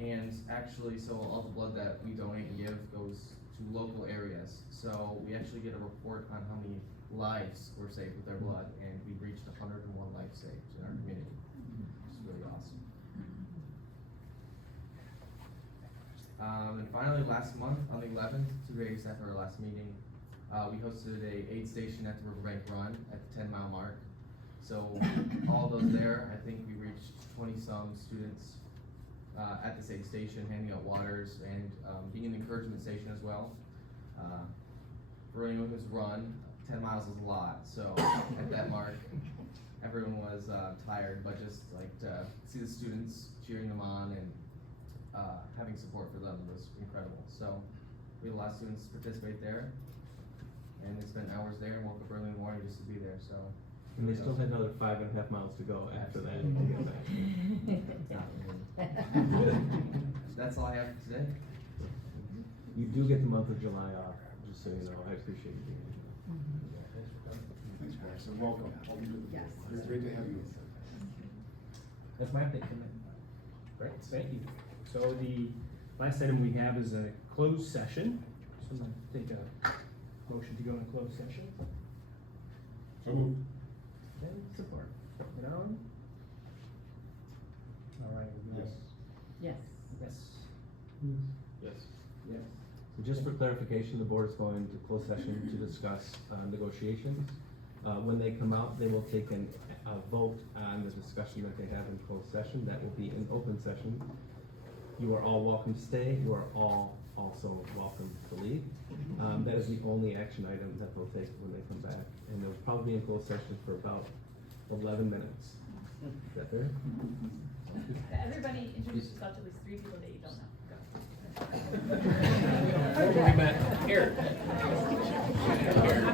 And actually, so all the blood that we donate and give goes to local areas. So we actually get a report on how many lives were saved with our blood, and we reached 101 lives saved in our community, which is really awesome. And finally, last month, on the 11th, 2 days after our last meeting, we hosted a aid station at the Riverbank Run at the 10-mile mark. So all those there, I think we reached 20-some students at this aid station, handing out waters and being an encouragement station as well. For anyone who's run, 10 miles is a lot, so at that mark, everyone was tired, but just like to see the students cheering them on and having support for them was incredible. So we had a lot of students participate there, and they spent hours there and woke up early in the morning just to be there. So, and they still had another 5.5 miles to go after that to get back. That's all I have for today. You do get the month of July off, just so you know. I appreciate you being here. Thanks, Bryce, and welcome. Welcome to the board. It's great to have you. That's my update for me. Great, thank you. So the last item we have is a closed session. So I'm gonna take a motion to go into closed session. So moved. Okay, support. Get on. All right. Yes. Yes. Yes. Yes. Yes. So just for clarification, the board is going to closed session to discuss negotiations. When they come out, they will take a vote on the discussion that they have in closed session. That will be in open session. You are all welcome to stay. You are all also welcome to leave. That is the only action item that they'll take when they come back. And they'll probably be in closed session for about 11 minutes. Is that fair? Everybody introduce yourself to at least 3 people that you don't know. Formally met Eric.